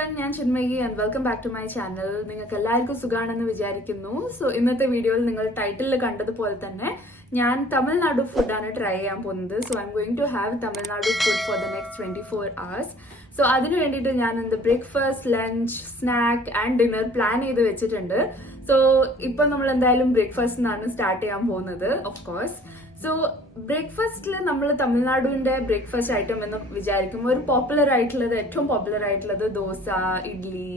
everyone, ഞാൻ Chinmayi and welcome back to my channel. നിങ്ങൾക്ക് എല്ലാവർക്കും സുഖാണെന്ന് വിചാരിക്കുന്നു. സോ ഇന്നത്തെ വീഡിയോയിൽ നിങ്ങൾ ടൈറ്റിലിൽ കണ്ടതുപോലെ തന്നെ ഞാൻ തമിഴ്നാടു ഫുഡാണ് ട്രൈ ചെയ്യാൻ പോകുന്നത്. So I'm going to have Tamil Nadu food for the next 24 hours. So അതിന് വേണ്ടിയിട്ട് ഞാൻ ഇന്ന് breakfast, lunch, snack and dinner plan ചെയ്ത് വെച്ചിട്ടുണ്ട്. സോ ഇപ്പൊ നമ്മൾ എന്തായാലും ബ്രേക്ക്ഫാസ്റ്റിനാണ് സ്റ്റാർട്ട് ചെയ്യാൻ പോകുന്നത്, ഓഫ് കോഴ്സ്. സോ ബ്രേക്ക്ഫാസ്റ്റിൽ നമ്മൾ തമിഴ്നാടുവിന്റെ ബ്രേക്ക്ഫാസ്റ്റ് ഐറ്റം എന്ന് വിചാരിക്കുമ്പോൾ ഒരു ഏറ്റവും പോപ്പുലർ ആയിട്ടുള്ളത് ദോശ, ഇഡ്ലി,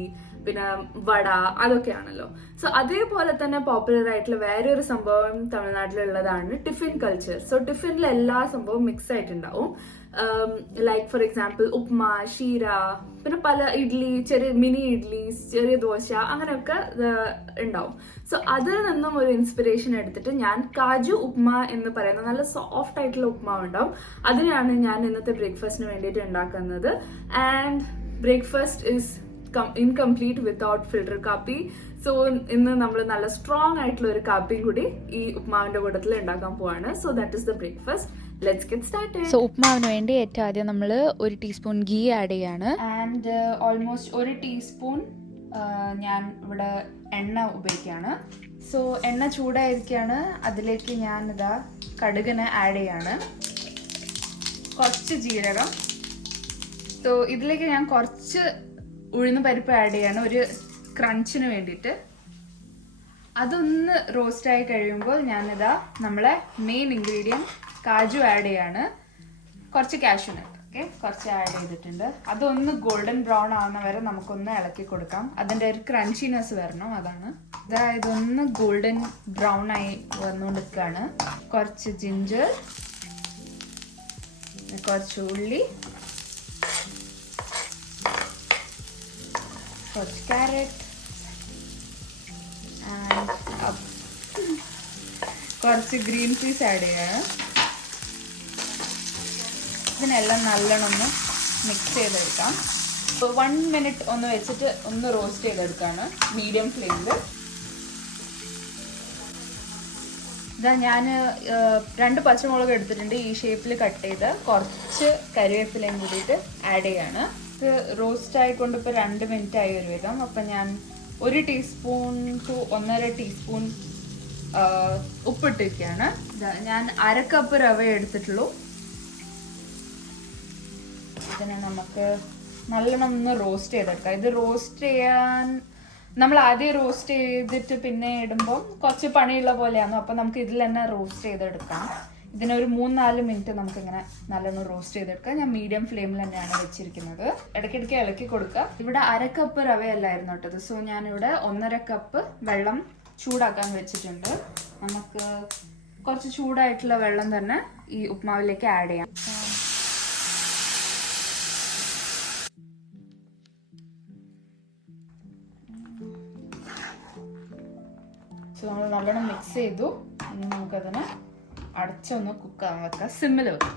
പിന്നെ വട, അതൊക്കെയാണല്ലോ. സോ അതേപോലെ തന്നെ പോപ്പുലർ ആയിട്ടുള്ള വേറെ ഒരു സംഭവം തമിഴ്നാട്ടിലുള്ളതാണ് ടിഫിൻ കൾച്ചർ. സോ ടിഫിനിൽ എല്ലാ സംഭവവും മിക്സ് ആയിട്ടുണ്ടാവും. Like for example upma, Sheera, പിന്നെ പല ഇഡ്ലി, ചെറിയ മിനി ഇഡ്ലി, ചെറിയ ദോശ, അങ്ങനെയൊക്കെ ഉണ്ടാവും. സോ അതിൽ നിന്നും ഒരു ഇൻസ്പിറേഷൻ എടുത്തിട്ട് ഞാൻ കാജു ഉപ്മ എന്ന് പറയുന്ന നല്ല സോഫ്റ്റ് ആയിട്ടുള്ള ഉപ്മാവ് ഉണ്ടാവും. അതിനാണ് ഞാൻ ഇന്നത്തെ ബ്രേക്ക്ഫാസ്റ്റിന് വേണ്ടിയിട്ട് ഉണ്ടാക്കുന്നത്. And breakfast is incomplete without filter കാപ്പി. സോ ഇന്ന് നമ്മൾ നല്ല സ്ട്രോങ് ആയിട്ടുള്ള ഒരു കാപ്പിയും കൂടി ഈ ഉപ്മാവിന്റെ കൂട്ടത്തിൽ ഉണ്ടാക്കാൻ പോവാണ്. So that is the breakfast. Let's get started. So ഉപ്മാവിന് വേണ്ടി ഏറ്റവും ആദ്യം നമ്മൾ 1 ടീസ്പൂൺ ഗീ ആഡ് ചെയ്യാണ്. ആൻഡ് ഓൾമോസ്റ്റ് 1 ടീസ്പൂൺ ഞാൻ ഇവിടെ എണ്ണ ഉപയോഗിക്കുകയാണ്. സോ എണ്ണ ചൂടായിരിക്കുകയാണ്. അതിലേക്ക് ഞാൻ ഇതാ കടുകിനെ ആഡ് ചെയ്യാണ്, കുറച്ച് ജീരകം. സോ ഇതിലേക്ക് ഞാൻ കുറച്ച് ഉഴുന്ന് പരിപ്പ് ആഡ് ചെയ്യാണ് ഒരു ക്രഞ്ചിന് വേണ്ടിയിട്ട്. അതൊന്ന് റോസ്റ്റ് ആയി കഴിയുമ്പോൾ ഞാനിതാ നമ്മളെ മെയിൻ ഇൻഗ്രീഡിയൻറ്റ് കാജു ആഡ് ചെയ്യാണ്. കുറച്ച് കാഷ്യൂനട്ട് കുറച്ച് ആഡ് ചെയ്തിട്ടുണ്ട്. അതൊന്ന് ഗോൾഡൻ ബ്രൗൺ ആവുന്ന വരെ നമുക്കൊന്ന് ഇളക്കി കൊടുക്കാം. അതിൻ്റെ ഒരു ക്രഞ്ചിനെസ് വരണം, അതാണ്. ഇതൊന്ന് ഗോൾഡൻ ബ്രൗൺ ആയി വന്നുകൊണ്ടിരിക്കുകയാണ്. കുറച്ച് ജിഞ്ചർ, കുറച്ച് ഉള്ളി, കുറച്ച് ക്യാരറ്റ് ആൻഡ് കുറച്ച് ഗ്രീൻ പീസ് ആഡ് ചെയ്യാണ്. ഇതിനെല്ലാം നല്ലോണം ഒന്ന് മിക്സ് ചെയ്തെടുക്കാം. ഇപ്പോൾ 1 മിനിറ്റ് ഒന്ന് വെച്ചിട്ട് ഒന്ന് റോസ്റ്റ് ചെയ്തെടുക്കുകയാണ് മീഡിയം ഫ്ലെയിമിൽ. ഞാൻ 2 പച്ചമുളക് എടുത്തിട്ടുണ്ട്, ഈ ഷേപ്പിൽ കട്ട് ചെയ്ത്. കുറച്ച് കരിവേപ്പിലയും കൂടിയിട്ട് ആഡ് ചെയ്യാണ്. ഇത് റോസ്റ്റ് ആയിക്കൊണ്ട് ഇപ്പോൾ 2 മിനിറ്റ് ആയി ഒരു വിധം. അപ്പം ഞാൻ 1 ടീസ്പൂൺ ടു 1.5 ടീസ്പൂൺ ഉപ്പിട്ടിരിക്കുകയാണ്. ഞാൻ 1/2 കപ്പ് റവ എടുത്തിട്ടുള്ളൂ. ഇതിനെ നമുക്ക് നല്ലോണം ഒന്ന് റോസ്റ്റ് ചെയ്തെടുക്കാം. ഇത് റോസ്റ്റ് ചെയ്യാൻ നമ്മൾ ആദ്യം റോസ്റ്റ് ചെയ്തിട്ട് പിന്നെ ഇടുമ്പോൾ കുറച്ച് പണിയുള്ള പോലെയാണ്. അപ്പം നമുക്ക് ഇതിൽ തന്നെ റോസ്റ്റ് ചെയ്തെടുക്കാം. ഇതിനൊരു 3-4 മിനിറ്റ് നമുക്കിങ്ങനെ നല്ലോണം റോസ്റ്റ് ചെയ്തെടുക്കാം. ഞാൻ മീഡിയം ഫ്ലെയിമിൽ തന്നെയാണ് വെച്ചിരിക്കുന്നത്. ഇടയ്ക്കിടയ്ക്ക് ഇളക്കി കൊടുക്കുക. ഇവിടെ 1/2 കപ്പ് റവയല്ലായിരുന്നു കേട്ടത്. സോ ഞാനിവിടെ 1.5 കപ്പ് വെള്ളം ചൂടാക്കാൻ വെച്ചിട്ടുണ്ട്. നമുക്ക് കുറച്ച് ചൂടായിട്ടുള്ള വെള്ളം തന്നെ ഈ ഉപ്മാവിലേക്ക് ആഡ് ചെയ്യാം. സോ നമ്മൾ നല്ലോണം മിക്സ് ചെയ്തു. ഇനി നമുക്കതിനെ അടച്ചൊന്ന് കുക്കാൻ വെക്കാം, സിമ്മിൽ വെക്കാം.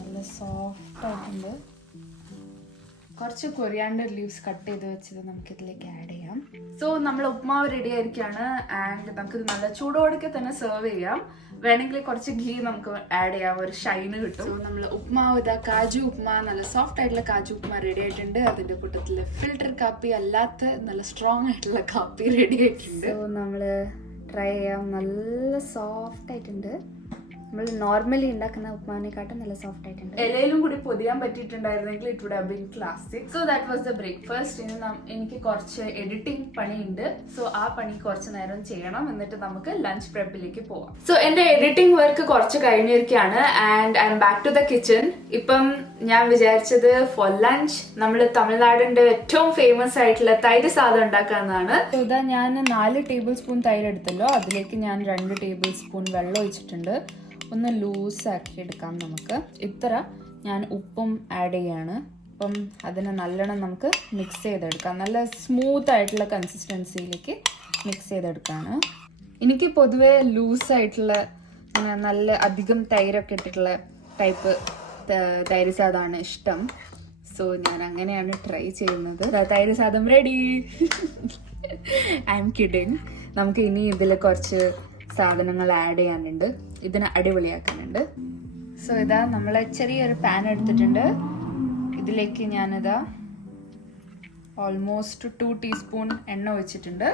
നല്ല സോഫ്റ്റ് ആയിട്ടുണ്ട്. കുറച്ച് കൊറിയാണ്ടർ ലീവ്സ് കട്ട് ചെയ്ത് വെച്ചത് നമുക്കിതിലേക്ക് ആഡ് ചെയ്യാം. സോ നമ്മൾ ഉപ്മാവ് റെഡി ആയിരിക്കുകയാണ്. ആൻഡ് നമുക്കിത് നല്ല ചൂടോടൊക്കെ തന്നെ സെർവ് ചെയ്യാം. വേണമെങ്കിൽ കുറച്ച് ഘീ നമുക്ക് ആഡ് ചെയ്യാം, ഒരു ഷൈന് കിട്ടും. സോ നമ്മൾ ഉപ്മാവ് ഇതാ കാജു ഉപ്മാ, നല്ല സോഫ്റ്റ് ആയിട്ടുള്ള കാജു ഉപ്മാ റെഡി ആയിട്ടുണ്ട്. അതിന്റെ കൂട്ടത്തിൽ ഫിൽറ്റർ കാപ്പി അല്ലാത്ത നല്ല സ്ട്രോങ് ആയിട്ടുള്ള കാപ്പി റെഡി ആയിട്ടുണ്ട്. സോ നമ്മൾ ട്രൈ ചെയ്യാം. നല്ല സോഫ്റ്റ് ആയിട്ടുണ്ട്. നമ്മൾ നോർമലി ഉണ്ടാക്കുന്ന ഉപ്മാവിനെക്കാട്ടും നല്ല സോഫ്റ്റ് ആയിട്ടുണ്ട്. ഇലയിലും കൂടി പൊതിയാൻ പറ്റിയിട്ടുണ്ടായിരുന്നെങ്കിൽ it would have been classic. So that was the breakfast. ഇനി എനിക്ക് കുറച്ച് എഡിറ്റിംഗ് പണിയുണ്ട്. സോ ആ പണി കുറച്ച് നേരം ചെയ്യണം, എന്നിട്ട് നമുക്ക് ലഞ്ച് പ്രെപ്പിലേക്ക് പോവാം. സോ എന്റെ എഡിറ്റിംഗ് വർക്ക് കുറച്ച് കഴിഞ്ഞിരിക്കുകയാണ്. And I'm back to the kitchen. ഇപ്പം ഞാൻ വിചാരിച്ചത് ഫോർ ലഞ്ച് നമ്മൾ തമിഴ്നാടിന്റെ ഏറ്റവും ഫേമസ് ആയിട്ടുള്ള തൈര് സാദം ഉണ്ടാക്കാന്നാണ്. ഇതാ ഞാൻ 4 ടേബിൾ സ്പൂൺ തൈര് എടുത്തല്ലോ, അതിലേക്ക് ഞാൻ 2 ടേബിൾ സ്പൂൺ വെള്ളം ഒഴിച്ചിട്ടുണ്ട്. ഒന്ന് ലൂസാക്കി എടുക്കാം നമുക്ക്. ഇത്ര ഞാൻ ഉപ്പും ആഡ് ചെയ്യാണ്. അപ്പം അതിനെ നല്ലോണം നമുക്ക് മിക്സ് ചെയ്തെടുക്കാം. നല്ല സ്മൂത്ത് ആയിട്ടുള്ള കൺസിസ്റ്റൻസിയിലേക്ക് മിക്സ് ചെയ്തെടുക്കാണ്. എനിക്ക് പൊതുവേ ലൂസായിട്ടുള്ള നല്ല അധികം തൈരൊക്കെ ഇട്ടിട്ടുള്ള ടൈപ്പ് തൈര് സാദമാണ് ഇഷ്ടം. സോ ഞാൻ അങ്ങനെയാണ് ട്രൈ ചെയ്യുന്നത്. തൈര് sadam ready. I M kidding. നമുക്ക് ഇനി ഇതിൽ കുറച്ച് സാധനങ്ങൾ ആഡ് ചെയ്യാനുണ്ട്, ഇതിനെ അടിപൊളിയാക്കാനുണ്ട്. സോ ഇതാ നമ്മൾ ചെറിയൊരു പാൻ എടുത്തിട്ടുണ്ട്. ഇതിലേക്ക് ഞാനിതാ ഓൾമോസ്റ്റ് 2 ടീസ്പൂൺ എണ്ണ ഒഴിച്ചിട്ടുണ്ട്.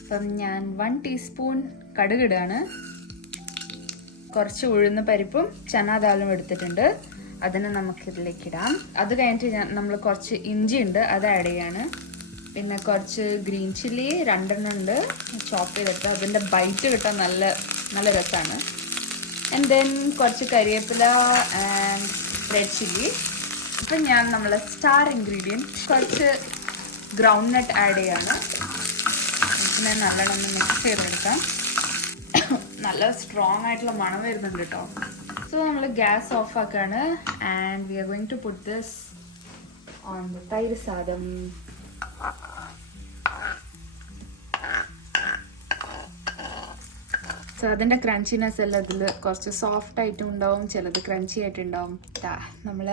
അപ്പം ഞാൻ 1 ടീസ്പൂൺ കടുകിടാണ്. കുറച്ച് ഉഴുന്ന് പരിപ്പും ചനാദാലും എടുത്തിട്ടുണ്ട്, അതിനെ നമുക്കിതിലേക്ക് ഇടാം. അത് കഴിഞ്ഞിട്ട് നമ്മൾ കുറച്ച് ഇഞ്ചി ഉണ്ട്, അത് ആഡ് ചെയ്യാണ്. പിന്നെ കുറച്ച് ഗ്രീൻ ചില്ലി 2 ഉണ്ട് ചോപ്പ് ചെയ്തിട്ട്, അതിൻ്റെ ബൈറ്റ് കിട്ടാൻ നല്ല രസമാണ്. ആൻഡ് ദെൻ കുറച്ച് കരിവേപ്പില ആൻഡ് റെഡ് ചില്ലി. ഇപ്പം ഞാൻ നമ്മളെ സ്റ്റാർ ഇൻഗ്രീഡിയൻറ്റ് കുറച്ച് ഗ്രൗണ്ട് നട്ട് ആഡ് ചെയ്യാണ്. ഇതിനെ നല്ലോണം ഒന്ന് മിക്സ് ചെയ്തെടുക്കാം. നല്ല സ്ട്രോങ് ആയിട്ടുള്ള മണം വരുന്നുണ്ട് കേട്ടോ. സോ നമ്മൾ ഗ്യാസ് ഓഫ് ആക്കാണ്. And we are going to put this on the thayir sadam. So അതിൻ്റെ ക്രഞ്ചിനെസ് എല്ലാം ഇതിൽ കുറച്ച് സോഫ്റ്റ് ആയിട്ടും ഉണ്ടാവും, ചിലത് ക്രഞ്ചി ആയിട്ടുണ്ടാവും. നമ്മൾ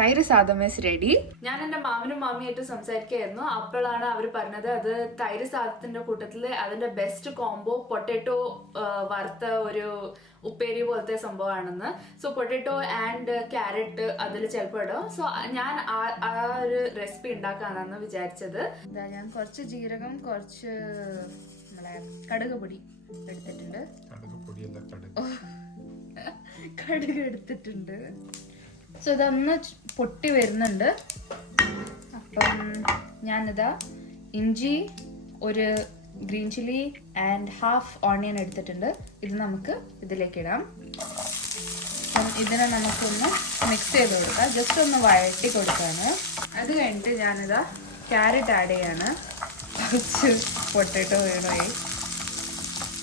തൈര് സാദം ഈസ് റെഡി. ഞാൻ എൻ്റെ മാമനും മാമിയായിട്ട് സംസാരിക്കുകയായിരുന്നു. അപ്പോഴാണ് അവർ പറഞ്ഞത് അത് തൈര് സാദത്തിൻ്റെ കൂട്ടത്തിൽ അതിൻ്റെ ബെസ്റ്റ് കോംബോ പൊട്ടാറ്റോ വറുത്ത ഒരു ഉപ്പേരി പോലത്തെ സംഭവമാണെന്ന്. സോ പൊട്ടാറ്റോ ആൻഡ് ക്യാരറ്റ് അതിൽ ചിലപ്പോൾ ഇടും. സോ ഞാൻ ആ ഒരു റെസിപ്പി ഉണ്ടാക്കാനാണ് വിചാരിച്ചത്. ഞാൻ കുറച്ച് ജീരകം, കുറച്ച് നമ്മളെ കടുക് പൊടി എടുത്തിട്ടുണ്ട്. കടുക് എടുത്തിട്ടുണ്ട്. സോ ഇതൊന്ന് പൊട്ടി വരുന്നുണ്ട്. അപ്പം ഞാനിതാ ഇഞ്ചി, ഒരു green chilli and half onion എടുത്തിട്ടുണ്ട്. ഇത് നമുക്ക് ഇതിലേക്ക് ഇടാം. ഇതിനെ നമുക്കൊന്ന് മിക്സ് ചെയ്ത് കൊടുക്കാം, ജസ്റ്റ് ഒന്ന് വഴറ്റി കൊടുക്കാണ്. അത് കഴിഞ്ഞിട്ട് ഞാനിതാ ക്യാരറ്റ് ആഡ് ചെയ്യാണ്. കുറച്ച് പൊട്ടാറ്റോ വേണമായി,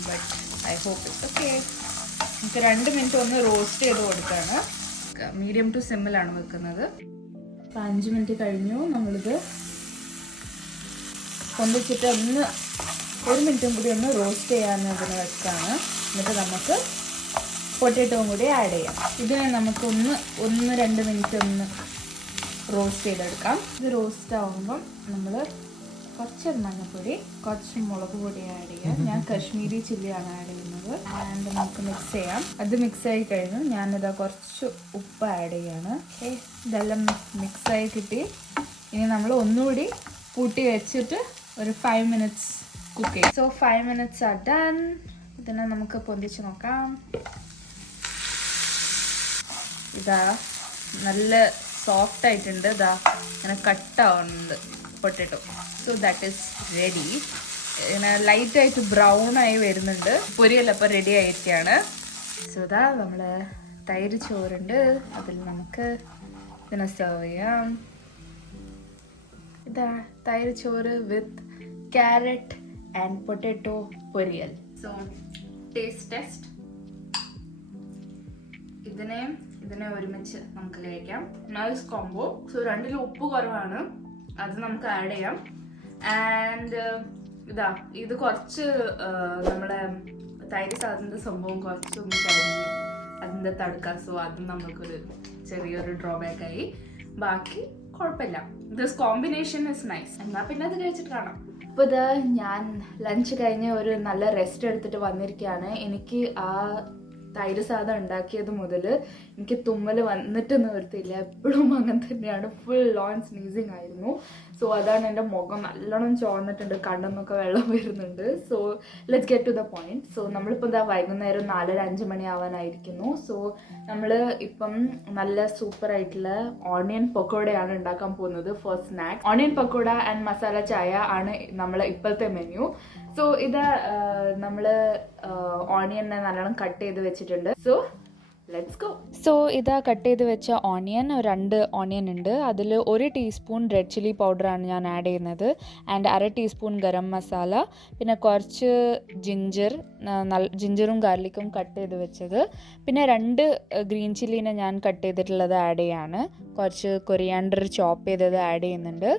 but I hope it's okay. നമുക്ക് 2 മിനിറ്റ് ഒന്ന് റോസ്റ്റ് ചെയ്ത് കൊടുക്കാണ്. മീഡിയം ടു സിമ്മിലാണ് വെക്കുന്നത്. 5 മിനിറ്റ് കഴിഞ്ഞു. നമ്മളിത് കൊണ്ടുവച്ചിട്ട് 1 മിനിറ്റും കൂടി ഒന്ന് റോസ്റ്റ് ചെയ്യാൻ ഇതിന് വെക്കാണ്. എന്നിട്ട് നമുക്ക് പൊട്ടാറ്റോയും കൂടി ആഡ് ചെയ്യാം. ഇതിനെ നമുക്കൊന്ന് 1-2 മിനിറ്റ് ഒന്ന് റോസ്റ്റ് ചെയ്തെടുക്കാം. ഇത് റോസ്റ്റ് ആകുമ്പം നമ്മൾ കുറച്ച് മഞ്ഞൾപ്പൊടി, കുറച്ച് മുളക് പൊടി ആഡ് ചെയ്യാം. ഞാൻ കശ്മീരി ചില്ലിയാണ് ആഡ് ചെയ്യുന്നത്. ആൻഡ് നമുക്ക് മിക്സ് ചെയ്യാം. അത് മിക്സ് ആയി കഴിഞ്ഞു. ഞാനിതാ കുറച്ച് ഉപ്പ് ആഡ് ചെയ്യാണ്. ഇതെല്ലാം മിക്സായി കിട്ടി. ഇനി നമ്മൾ ഒന്നുകൂടി കൂട്ടി വെച്ചിട്ട് ഒരു 5 മിനിറ്റ്സ് കുക്ക് ചെയ്യും. So 5 minutes are done. ഇതിനെ നമുക്ക് പൊന്തിച്ച് നോക്കാം. ഇതാ നല്ല സോഫ്റ്റ് ആയിട്ടുണ്ട്. ഇതാ ഇങ്ങനെ കട്ടാവുന്നുണ്ട് potato. So that is ready. ഇങ്ങനെ ലൈറ്റായിട്ട് ബ്രൗൺ ആയി വരുന്നുണ്ട്. പൊരിയെല്ലാം അപ്പോൾ റെഡി ആയിരിക്കുകയാണ്. സോ ഇതാ നമ്മൾ തൈര് ചോറുണ്ട്, അതിൽ നമുക്ക് ഇതിനെ സെർവ് ചെയ്യാം. ഇതാ തൈര് ചോറ് വിത്ത് ക്യാരറ്റ് ആൻഡ് പൊട്ടാറ്റോ പൊരിയൽ. So taste test. ഇതിനെ ഒരുമിച്ച് നമുക്ക് കഴിക്കാം. Nice combo. സോ 2ലും ഉപ്പ് കുറവാണ്, അത് നമുക്ക് ആഡ് ചെയ്യാം. ആൻഡ് ഇത് കുറച്ച് നമ്മുടെ തൈര് സാധനത്തിൻ്റെ സംഭവം കുറച്ചൊന്ന് കഴിഞ്ഞു അതിൻ്റെ തടുക്കാം. സോ അതും നമുക്കൊരു ചെറിയൊരു ഡ്രോബാക്ക് ആയി. ബാക്കി കുഴപ്പമില്ല. This combination is nice. എന്നാൽ പിന്നെ അത് കഴിച്ചിട്ട് കാണാം. അപ്പോൾ ഇത് ഞാൻ ലഞ്ച് കഴിഞ്ഞ് ഒരു നല്ല റെസ്റ്റ് എടുത്തിട്ട് വന്നിരിക്കുകയാണ്. എനിക്ക് ആ തൈര് സാധനം ഉണ്ടാക്കിയത് മുതൽ എനിക്ക് തുമ്മൽ വന്നിട്ട് നിർത്തിയില്ല. എപ്പോഴും അങ്ങനെ തന്നെയാണ്. ഫുൾ ഓൺ സ്നീസിങ് ആയിരുന്നു. സോ അതാണ് എൻ്റെ മുഖം നല്ലോണം ചോർന്നിട്ടുണ്ട്, കണ്ണെന്നൊക്കെ വെള്ളം വരുന്നുണ്ട്. So let's get to the point. So നമ്മളിപ്പോൾ വൈകുന്നേരം 4-5 മണി ആവാനായിരിക്കുന്നു. സോ നമ്മൾ ഇപ്പം നല്ല സൂപ്പർ ആയിട്ടുള്ള ഓണിയൻ പക്കോടയാണ് ഉണ്ടാക്കാൻ പോകുന്നത് for snacks. Onion pakoda and masala chai ആണ് നമ്മളെ ഇപ്പോഴത്തെ മെനു. സോ ഇത് നമ്മൾ ഓണിയനെ നല്ലോണം കട്ട് ചെയ്ത് വെച്ചിട്ടുണ്ട്. So let's go. സോ ഇതാ കട്ട് ചെയ്ത് വെച്ച ഓണിയൻ, 2 ഓണിയൻ ഉണ്ട്. അതിൽ 1 ടീസ്പൂൺ റെഡ് ചില്ലി പൗഡറാണ് ഞാൻ ആഡ് ചെയ്യുന്നത്. ആൻഡ് 1/2 ടീസ്പൂൺ ഗരം മസാല, പിന്നെ കുറച്ച് ജിഞ്ചറും ഗാർലിക്കും കട്ട് ചെയ്ത് വെച്ചത്, പിന്നെ 2 ഗ്രീൻ ചില്ലീനെ ഞാൻ കട്ട് ചെയ്തിട്ടുള്ളത് ആഡ് ചെയ്യാണ്. കുറച്ച് കൊറിയാണ്ടർ ചോപ്പ് ചെയ്തത് ആഡ് ചെയ്യുന്നുണ്ട്.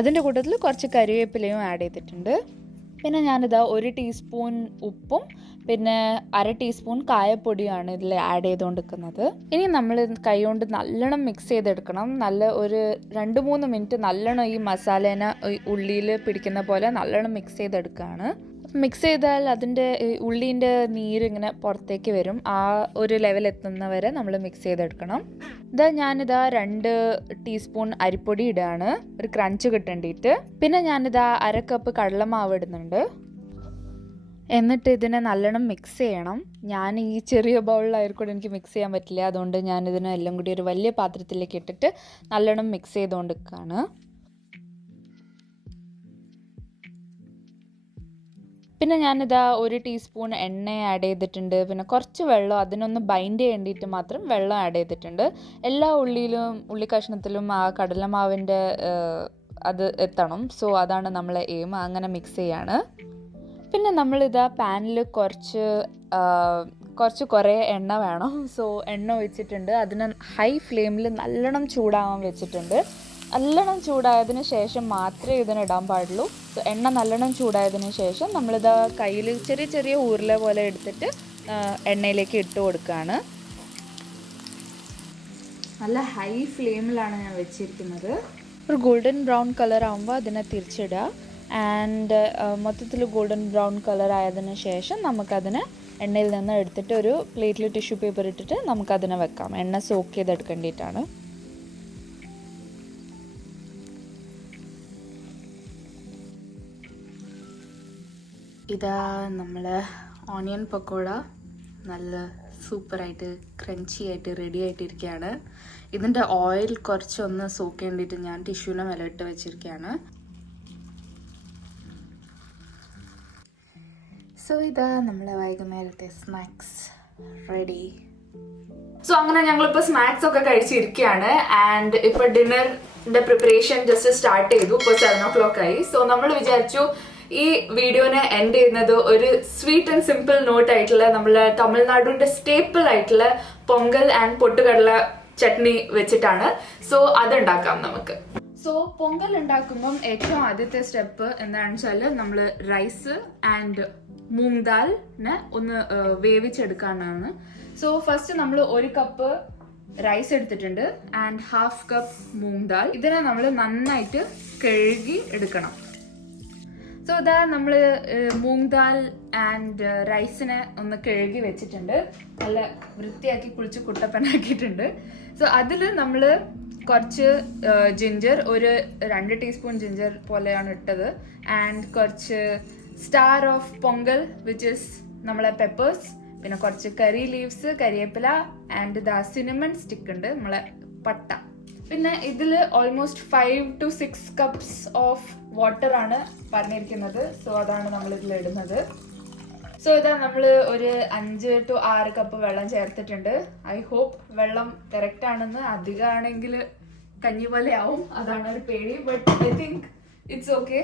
അതിൻ്റെ കൂട്ടത്തിൽ കുറച്ച് കറിവേപ്പിലയും ആഡ് ചെയ്തിട്ടുണ്ട്. പിന്നെ ഞാനിതാ 1 ടീസ്പൂൺ ഉപ്പും പിന്നെ 1/2 ടീസ്പൂൺ കായപ്പൊടിയാണ് ഇതിൽ ആഡ് ചെയ്തുകൊണ്ടിരിക്കുന്നത്. ഇനി നമ്മൾ കൈ കൊണ്ട് നല്ലോണം മിക്സ് ചെയ്തെടുക്കണം. നല്ല ഒരു 2-3 മിനിറ്റ് നല്ലോണം ഈ മസാലേനെ ഉള്ളിയിൽ പിടിക്കുന്ന പോലെ നല്ലോണം മിക്സ് ചെയ്തെടുക്കുകയാണ്. മിക്സ് ചെയ്താൽ അതിൻ്റെ ഉള്ളീൻ്റെ നീരിങ്ങനെ പുറത്തേക്ക് വരും. ആ ഒരു ലെവൽ എത്തുന്നവരെ നമ്മൾ മിക്സ് ചെയ്തെടുക്കണം. ഞാനിതാ 2 ടീസ്പൂൺ അരിപ്പൊടി ഇടുകയാണ്, ഒരു ക്രഞ്ച് കിട്ടേണ്ടിയിട്ട്. പിന്നെ ഞാനിതാ 1/2 കപ്പ് കടലമാവ് ഇടുന്നുണ്ട്. എന്നിട്ട് ഇതിനെ നല്ലോണം മിക്സ് ചെയ്യണം. ഞാൻ ഈ ചെറിയ ബൗളിലായിരിക്കും എനിക്ക് മിക്സ് ചെയ്യാൻ പറ്റില്ല, അതുകൊണ്ട് ഞാനിതിനെ എല്ലാം കൂടി ഒരു വലിയ പാത്രത്തിലേക്ക് ഇട്ടിട്ട് നല്ലോണം മിക്സ് ചെയ്തുകൊണ്ടിരിക്കുകയാണ്. പിന്നെ ഞാനിതാ 1 ടീസ്പൂൺ എണ്ണ ആഡ് ചെയ്തിട്ടുണ്ട്. പിന്നെ കുറച്ച് വെള്ളം അതിനൊന്ന് ബൈൻഡ് ചെയ്യേണ്ടിയിട്ട് മാത്രം വെള്ളം ആഡ് ചെയ്തിട്ടുണ്ട്. എല്ലാ ഉള്ളി കഷ്ണത്തിലും ആ കടലമാവിൻ്റെ അത് എത്തണം. സോ അതാണ് നമ്മളെ എയിം. അങ്ങനെ മിക്സ് ചെയ്യാണ്. പിന്നെ നമ്മളിതാ പാനിൽ കുറേ എണ്ണ വേണം. സോ എണ്ണ ഒഴിച്ചിട്ടുണ്ട്. അതിന് ഹൈ ഫ്ലെയിമിൽ നല്ലോണം ചൂടാവാൻ വെച്ചിട്ടുണ്ട്. നല്ലോണം ചൂടായതിന് ശേഷം മാത്രമേ ഇതിനിടാൻ പാടുള്ളൂ. സോ എണ്ണ നല്ലോണം ചൂടായതിന് ശേഷം നമ്മളിതാ കയ്യിൽ ചെറിയ ചെറിയ ഉരുള പോലെ എടുത്തിട്ട് എണ്ണയിലേക്ക് ഇട്ട് കൊടുക്കുകയാണ്. നല്ല ഹൈ ഫ്ലെയിമിലാണ് ഞാൻ വെച്ചിരിക്കുന്നത്. ഒരു ഗോൾഡൻ ബ്രൗൺ കളർ ആകുമ്പോൾ അതിനെ തിരിച്ചിടുക. ആൻഡ് മൊത്തത്തിൽ ഗോൾഡൻ ബ്രൗൺ കളർ ആയതിനു ശേഷം നമുക്കതിനെ എണ്ണയിൽ നിന്ന് എടുത്തിട്ട് ഒരു പ്ലേറ്റിൽ ടിഷ്യൂ പേപ്പർ ഇട്ടിട്ട് നമുക്കതിനെ വെക്കാം. എണ്ണ സോക്ക് ചെയ്തെടുക്കേണ്ടിയിട്ടാണ്. ഇതാ നമ്മൾ ഓണിയൻ പക്കോട നല്ല സൂപ്പറായിട്ട് ക്രഞ്ചി ആയിട്ട് റെഡി ആയിട്ടിരിക്കുകയാണ്. ഇതിൻ്റെ ഓയിൽ കുറച്ചൊന്ന് സോക്ക് ചെയ്യേണ്ടിയിട്ട് ഞാൻ ടിഷ്യൂവിനെ മേലെ ഇട്ട് വെച്ചിരിക്കുകയാണ്. സോ ഇതാ നമ്മളെ വൈകുന്നേരത്തെ സ്നാക്സ് റെഡി. സോ അങ്ങനെ ഞങ്ങളിപ്പോൾ സ്നാക്സ് ഒക്കെ കഴിച്ചിരിക്കുകയാണ്. ആൻഡ് ഇപ്പോൾ ഡിന്നറിൻ്റെ പ്രിപ്പറേഷൻ ജസ്റ്റ് സ്റ്റാർട്ട് ചെയ്തു. ഇപ്പോൾ 7 o'clock ആയി. സോ നമ്മൾ വിചാരിച്ചു ഈ വീഡിയോനെ എൻഡ് ചെയ്യുന്നത് ഒരു സ്വീറ്റ് ആൻഡ് സിമ്പിൾ നോട്ട് ആയിട്ടുള്ള നമ്മളെ തമിഴ്നാടിന്റെ സ്റ്റേപ്പിൾ ആയിട്ടുള്ള പൊങ്കൽ ആൻഡ് പൊട്ടുകടല ചട്നി വെച്ചിട്ടാണ്. സോ അതുണ്ടാക്കാം നമുക്ക്. സോ പൊങ്കൽ ഉണ്ടാക്കുമ്പം ഏറ്റവും ആദ്യത്തെ സ്റ്റെപ്പ് എന്താണെന്ന് വെച്ചാൽ നമ്മൾ റൈസ് ആൻഡ് മൂങ് ദാലിനെ ഒന്ന് വേവിച്ചെടുക്കാനാണ്. സോ ഫസ്റ്റ് നമ്മൾ 1 കപ്പ് റൈസ് എടുത്തിട്ടുണ്ട് ആൻഡ് 1/2 കപ്പ് മൂങ് ദാൽ. ഇതിനെ നമ്മൾ നന്നായിട്ട് കഴുകി എടുക്കണം. സോ ഇതാ നമ്മൾ മൂങ് ദാൽ ആൻഡ് റൈസിനെ ഒന്ന് കഴുകി വെച്ചിട്ടുണ്ട്. നല്ല വൃത്തിയാക്കി കുളിച്ച് കുട്ടപ്പനാക്കിയിട്ടുണ്ട്. സോ അതിൽ നമ്മൾ കുറച്ച് ജിഞ്ചർ, ഒരു 2 ടീസ്പൂൺ ജിഞ്ചർ പോലെയാണ് ഇട്ടത്. ആൻഡ് കുറച്ച് star of Pongal which is നമ്മളെ പെപ്പേഴ്സ്. പിന്നെ കുറച്ച് കറി ലീവ്സ്, കരിവേപ്പില ആൻഡ് ദ സിനമൺ സ്റ്റിക്ക് ഉണ്ട്, നമ്മളെ പട്ട. പിന്നെ ഇതിൽ almost 5 to 6 cups of water ആണ് പറഞ്ഞിരിക്കുന്നത്. സോ അതാണ് നമ്മൾ ഇതിൽ ഇടുന്നത്. സോ ഇതാ നമ്മൾ ഒരു 5 to 6 കപ്പ് വെള്ളം ചേർത്തിട്ടുണ്ട്. ഐ ഹോപ്പ് വെള്ളം കറക്റ്റ് ആണെന്ന്. അധികമാണെങ്കിൽ കഞ്ഞി പോലെ ആവും, അതാണ് ഒരു പേടി. But I think it's okay.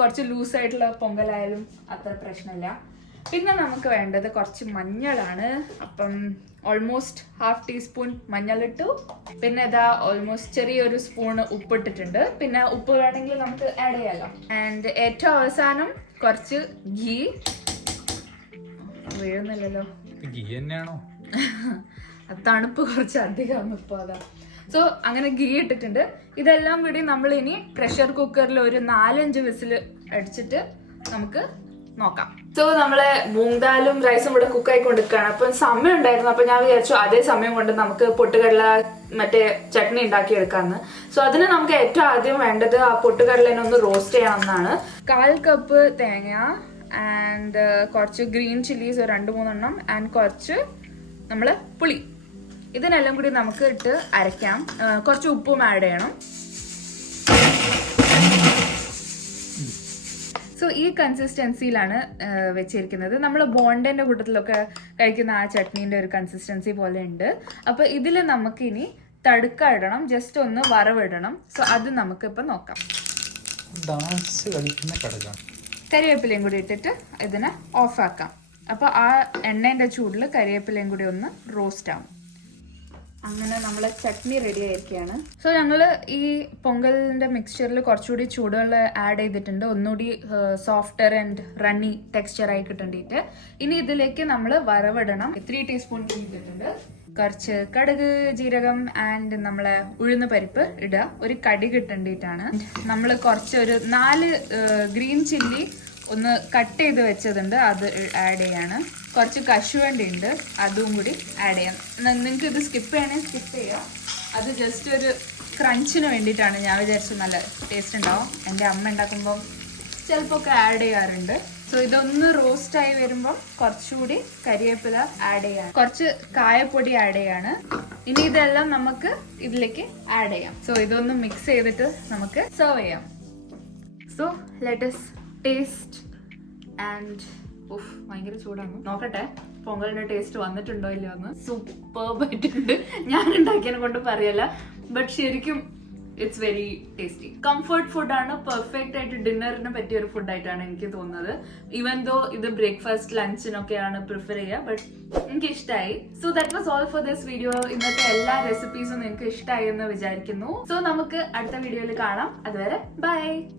കുറച്ച് ലൂസായിട്ടുള്ള പൊങ്കലായാലും അത്ര പ്രശ്നമില്ല. പിന്നെ നമുക്ക് വേണ്ടത് കുറച്ച് മഞ്ഞളാണ്. അപ്പം ഓൾമോസ്റ്റ് 1/2 ടീസ്പൂൺ മഞ്ഞളിട്ടു. പിന്നെ ഇതാ ഓൾമോസ്റ്റ് ചെറിയൊരു സ്പൂണ് ഉപ്പിട്ടിട്ടുണ്ട്. പിന്നെ ഉപ്പ് വേണമെങ്കിൽ നമുക്ക് ആഡ് ചെയ്യാമല്ലോ. ആൻഡ് ഏറ്റവും അവസാനം കുറച്ച് ഗീ. വീഴുന്നില്ലല്ലോ, ഗീ തന്നെയാണോ? തണുപ്പ് കുറച്ച് അധികം ഇപ്പോൾ അതാ. സോ അങ്ങനെ ഗീ ഇട്ടിട്ടുണ്ട്. ഇതെല്ലാം കൂടി നമ്മൾ ഇനി പ്രഷർ കുക്കറിൽ ഒരു 4-5 വിസിൽ അടിച്ചിട്ട് നമുക്ക് നോക്കാം. സോ നമ്മളെ മൂങ് ദാലും റൈസും ഇവിടെ കുക്ക് ആയിക്കൊണ്ടിരിക്കുകയാണ്. അപ്പം സമയം ഉണ്ടായിരുന്നു. അപ്പൊ ഞാൻ വിചാരിച്ചു അതേ സമയം കൊണ്ട് നമുക്ക് പൊട്ടുകടല മറ്റേ ചട്നി ഉണ്ടാക്കി എടുക്കാമെന്ന്. സോ അതിന് നമുക്ക് ഏറ്റവും ആദ്യം വേണ്ടത് ആ പൊട്ടുകടലിനെ ഒന്ന് റോസ്റ്റ് ചെയ്യണമെന്നാണ്. 1/4 കപ്പ് തേങ്ങ ആൻഡ് കുറച്ച് ഗ്രീൻ ചില്ലീസ് 2-3 എണ്ണം ആൻഡ് കുറച്ച് നമ്മള് പുളി. ഇതിനെല്ലാം കൂടി നമുക്ക് ഇട്ട് അരയ്ക്കാം. കുറച്ച് ഉപ്പും ആഡ് ചെയ്യണം. സോ ഈ കൺസിസ്റ്റൻസിയിലാണ് വെച്ചിരിക്കുന്നത്. നമ്മൾ ബോണ്ടേൻ്റെ കൂട്ടത്തിലൊക്കെ കഴിക്കുന്ന ആ ചട്നീൻ്റെ ഒരു കൺസിസ്റ്റൻസി പോലെ ഉണ്ട്. അപ്പോൾ ഇതിൽ നമുക്ക് ഇനി തടുക്ക ഇടണം, ജസ്റ്റ് ഒന്ന് വറവിടണം. സോ അത് നമുക്ക് ഇപ്പം നോക്കാം. കരിവേപ്പിലയും കൂടി ഇട്ടിട്ട് ഇതിനെ ഓഫാക്കാം. അപ്പോൾ ആ എണ്ണേൻ്റെ ചൂടിൽ കരിവേപ്പിലയും കൂടി ഒന്ന് റോസ്റ്റ് ആവും. അങ്ങനെ നമ്മളെ ചട്നി റെഡി ആയിരിക്കുകയാണ്. സോ ഞങ്ങൾ ഈ പൊങ്കലിൻ്റെ മിക്സ്ചറിൽ കുറച്ചുകൂടി ചൂടുവെള്ളം ആഡ് ചെയ്തിട്ടുണ്ട്, ഒന്നുകൂടി സോഫ്റ്റർ ആൻഡ് റണ്ണി ടെക്സ്ചർ ആയി കിട്ടേണ്ടിയിട്ട്. ഇനി ഇതിലേക്ക് നമ്മൾ വറവിടണം. 3 ടീസ്പൂൺ ഇട്ടിട്ടുണ്ട്. കുറച്ച് കടുക്, ജീരകം ആൻഡ് നമ്മളെ ഉഴുന്ന് പരിപ്പ് ഇടുക, ഒരു കടി കിട്ടേണ്ടിയിട്ടാണ്. നമ്മൾ കുറച്ച് ഒരു 4 ഗ്രീൻ ചില്ലി ഒന്ന് കട്ട് ചെയ്ത് വെച്ചതുണ്ട്, അത് ആഡ് ചെയ്യാണ്. കുറച്ച് കശുവണ്ടി ഉണ്ട്, അതും കൂടി ആഡ് ചെയ്യാം. നിങ്ങൾക്ക് ഇത് സ്കിപ്പ് ചെയ്യണമെങ്കിൽ സ്കിപ്പ് ചെയ്യാം. അത് ജസ്റ്റ് ഒരു ക്രഞ്ചിന് വേണ്ടിയിട്ടാണ്. ഞാൻ വിചാരിച്ചു നല്ല ടേസ്റ്റ് ഉണ്ടാവും. എൻ്റെ അമ്മ ഉണ്ടാക്കുമ്പം ചിലപ്പോൾ ഒക്കെ ആഡ് ചെയ്യാറുണ്ട്. സോ ഇതൊന്ന് റോസ്റ്റായി വരുമ്പം കുറച്ചുകൂടി കരിവേപ്പില ആഡ് ചെയ്യാം, കുറച്ച് കായപ്പൊടി ആഡ് ചെയ്യാണ്. ഇനി ഇതെല്ലാം നമുക്ക് ഇതിലേക്ക് ആഡ് ചെയ്യാം. സോ ഇതൊന്ന് മിക്സ് ചെയ്തിട്ട് നമുക്ക് സെർവ് ചെയ്യാം. So let us taste. And ഭയങ്കര ചൂടാണ്, നോക്കട്ടെ പൊങ്കലിന്റെ ടേസ്റ്റ് വന്നിട്ടുണ്ടോ ഇല്ലയോ എന്ന്. സൂപ്പർബ് ആയിട്ടുണ്ട്. ഞാൻ ഉണ്ടാക്കിയതിനെ കൊണ്ട് പറയല്ല, ബട്ട് ശരിക്കും ഇറ്റ്സ് വെരി ടേസ്റ്റി. കംഫർട്ട് ഫുഡാണ്, പെർഫെക്റ്റ് ആയിട്ട് ഡിന്നറിന് പറ്റിയ ഒരു ഫുഡായിട്ടാണ് എനിക്ക് തോന്നുന്നത്. ഈവൻ ദോ ഇത് ബ്രേക്ക്ഫാസ്റ്റ് ലഞ്ചിനൊക്കെയാണ് പ്രിഫർ ചെയ്യുക, ബട്ട് എനിക്ക് ഇഷ്ടമായി. So that was all for this video. ഇന്നത്തെ എല്ലാ റെസിപ്പീസും നിങ്ങൾക്ക് ഇഷ്ടമായി എന്ന് വിചാരിക്കുന്നു. സോ നമുക്ക് അടുത്ത വീഡിയോയിൽ കാണാം. അതുവരെ ബൈ.